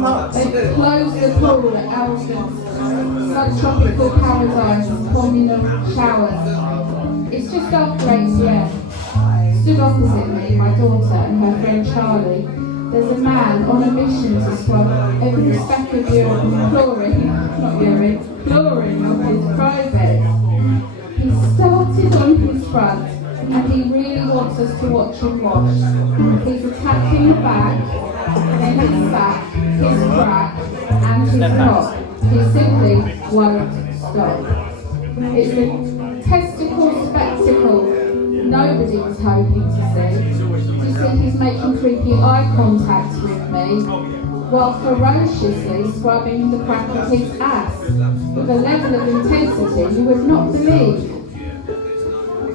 They've closed the pool at Elveden Centerparcs paradise communal showers. It's just after 8 p.m. Stood opposite me, my daughter and her friend Charlie. There's a man on a mission to scrub every speck of chlorine off his private. He started on his front, and he really wants us to watch him wash. He's attacking the back, then his back, his crack, and his top. He simply won't stop. It's a testicle spectacle nobody was hoping to see. You see, he's making creepy eye contact with me, while ferociously scrubbing the crack of his ass with a level of intensity you would not believe.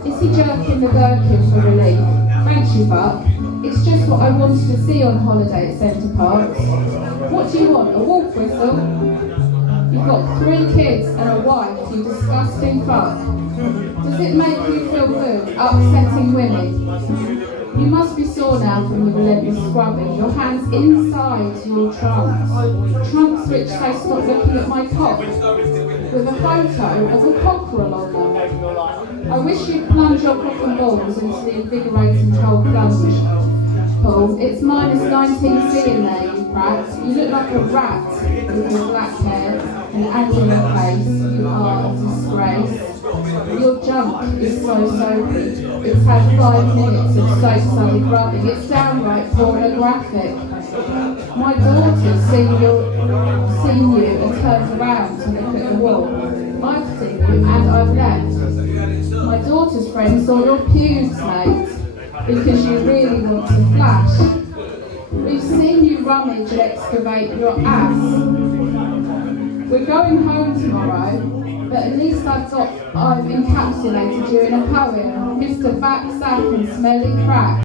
Is he jerking the gherkin for relief? Thanks you, Buck. It's just what I wanted to see on holiday at Centerparcs. What do you want, a wolf whistle? You've got 3 kids and a wife, you disgusting fuck. Does it make you feel good, upsetting women? You must be sore now from the relentless scrubbing. Your hands inside your trunks. Trunks which say stop looking at my cock. With a photo of a cockerel on them. I wish you'd plunge your cock and balls into the invigorating cold plunge pool. It's minus 19C in there, you prat. You look like a rat with your black hair and angular face. You are a disgrace. Your junk is so soapy. It's had 5 minutes of soap-sudded rubbing. It's downright pornographic. My daughter's seen you and turned around to look at the wall. I've seen you and I've left. My daughter's friend saw your pubes, mate, because you really want to flash. We've seen you rummage and excavate your ass. We're going home tomorrow. But at least I've encapsulated you in a poem, Mr. Back, Sack and Smelly Crack.